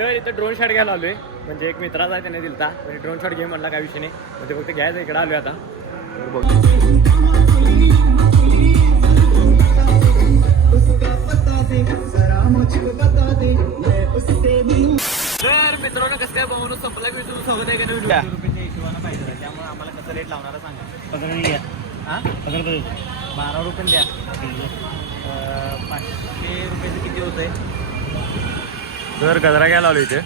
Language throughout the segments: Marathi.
तर इथं ड्रोन शॉट घ्यायला आलोय. म्हणजे एक मित्राचा आहे त्याने दिलता म्हणजे ड्रोन शॉट घे म्हणला काय विषय नाही. म्हणजे फक्त घ्यायचं इकडे आलोय आता. तर मित्रांनो कसं काय बघून संपला मी तुम्ही सोबत आहे का रुपयाच्या हिशोबानं पाहिजे त्यामुळे आम्हाला कसं रेट लावणारा सांगा. 15 द्या. हां 12 रुपये द्या. 500 रुपयाचं किती होत आहे. तर गजरा घ्यायला आलो इथे.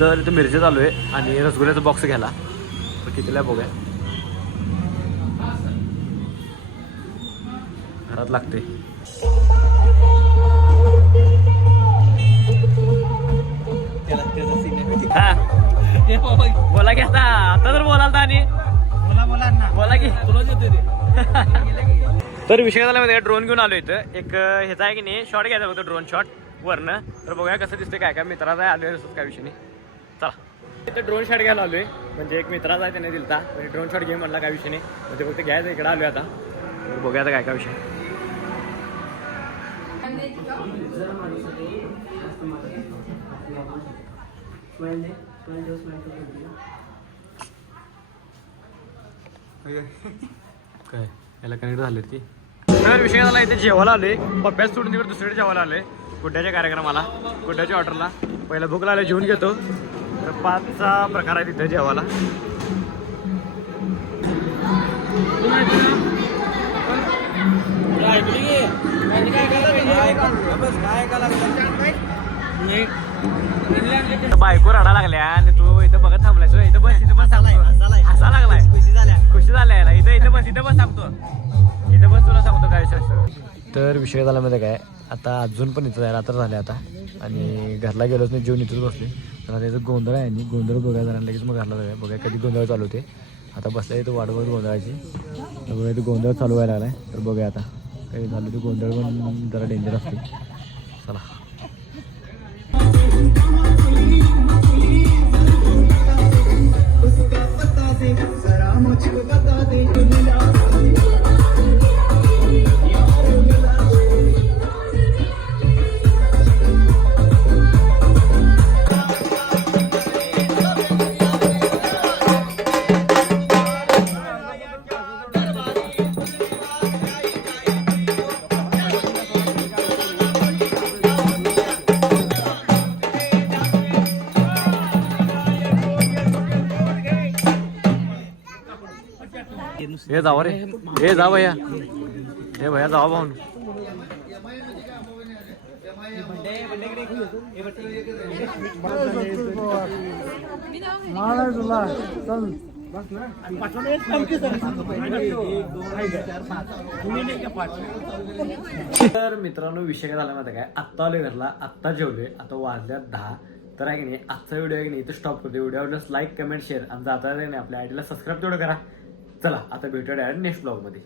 तर इथे मिरची चालू आहे आणि रसगुल्ल्याचा बॉक्स घ्यायला. तर कितीला बघूया. घरात लागते. बोला की आता तर बोलाल आणि बोला की तर विषय झाला मध्ये ड्रोन घेऊन आलो इथं. एक ह्याचा आहे की नाही शॉट घ्यायचा होतं ड्रोन शॉट वरनं. तर बघूया कसं दिसतंय काय काय मित्राचा आलोय असं काय विषय नाही. चला इथं ड्रोन शॉट घ्यायला आलोय. म्हणजे एक मित्राचा आहे त्याने दिलता म्हणजे ड्रोन शॉट घे म्हणला काय विषय नाही. म्हणजे फक्त घ्यायचं इकडे आलोय आता. बघूया काय काय विषय. काय याला कनेक्ट झाले ती. तर विषय झाला इथे जेवायला आलोय. पप्प्याच सोडून तिकडे दुसरीकडे जेवायला आलोय. गुड्ड्याच्या कार्यक्रमाला गुड्ड्याच्या ऑर्डरला. पहिला भूक लागली जेवून घेतो. तर 5चा प्रकार आहे तिथे जेवायला. बायको रडा लागल्या आणि तू इथं बघत थांबलायस. इथं बस इथं बस सांगतो. हसा लागलाय. खुशी झाल्या इथं बस सांगतो. इथं बस तुला सांगतो काय विषय. तर विषय झाला मध्ये काय आता अजून पण इथं जायला तर झाले आता. आणि घरला गेलोच नाही जेवण इथंच बसले. तर आता इथं गोंधळ आहे आणि गोंधळ बघायला जाणार लगेच मग घरला जाऊया. बघा कधी गोंधळ चालू होते. आता बसल्या इथं वाट बघत गोंधळाची. तर बघा इथं गोंधळ चालू व्हायला लागलाय. तर बघूया आता काही झालं तर गोंधळ पण जरा डेंजर असते. चला हे जावा रे. हे जा भैया. हे भैया जावा भाऊन. तर मित्रांनो विषय काय झाला माहिती काय आत्ता आलोय घरला. आत्ता जेवलोय. आता वाजल्यात 10. तर आहे की नाही आजचा व्हिडिओ आहे की नाही इथं स्टॉप करतो. व्हिडिओ आवडल्यास लाईक कमेंट शेअर आणि जाता नाही आपल्या आयडीला सबस्क्राईब तेवढं करा. चला आता भेटूया नेक्स्ट ब्लॉग मध्ये.